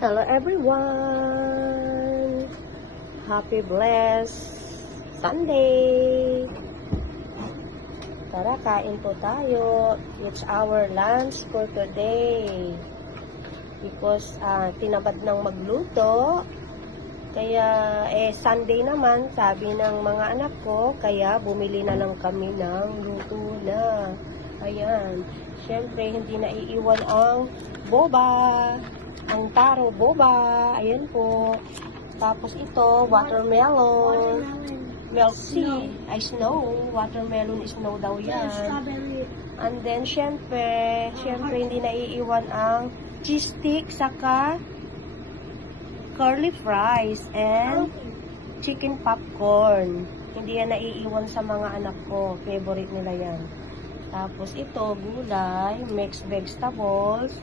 Hello everyone! Happy blessed Sunday! Tara, kain po tayo. It's our lunch for today. Because ah, tinabad ng magluto. Kaya, eh, Sunday naman, sabi ng mga anak ko, kaya bumili na lang kami ng luto na. Ayan. Siyempre, hindi na iiwan ang boba. Ang taro boba. Ayan po. Tapos ito, watermelon. Milk tea. Ay, snow. Watermelon is snow daw yan. And then, syempre, syempre, hindi naiiwan ang cheese stick, saka curly fries, and chicken popcorn. Hindi yan naiiwan sa mga anak ko. Favorite nila yan. Tapos ito, gulay, mixed vegetables.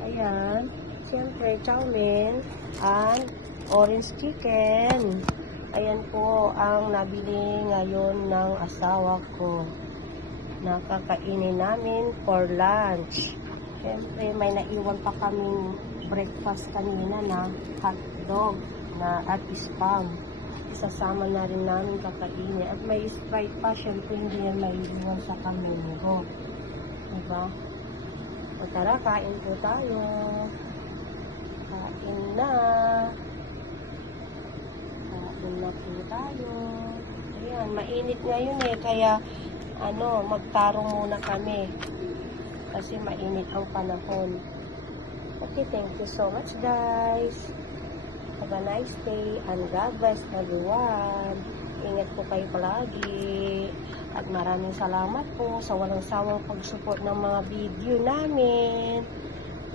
Ayan. Siyempre, chow mein, and orange chicken. Ayan po ang nabili ngayon ng asawa ko. Nakakainin namin for lunch. Siyempre, may naiwan pa kaming breakfast kanina na hot dog na at spam. Isasama na rin namin kakainin. At may Sprite pa, syempre hindi yan maiiwan sa kaminggo. Diba? O tara, kain po tayo. Kain na. Kain na po tayo. Ayan, mainit ngayon eh. Kaya, ano, magtarong muna kami. Kasi mainit ang panahon. Okay, thank you so much guys. Have a nice day and God bless everyone. Ingat po kayo palagi. At maraming salamat po sa walang sawang pag-support ng mga video namin.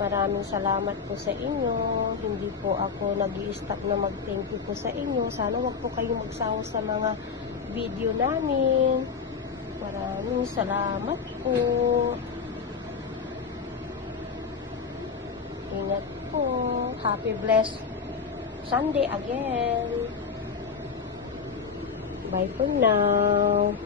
Maraming salamat po sa inyo. Hindi po ako nag stop na mag-thank you po sa inyo. Sana wag po kayo magsawa sa mga video namin. Maraming salamat po. Ingat po. Happy blessed Sunday again. Bye for now.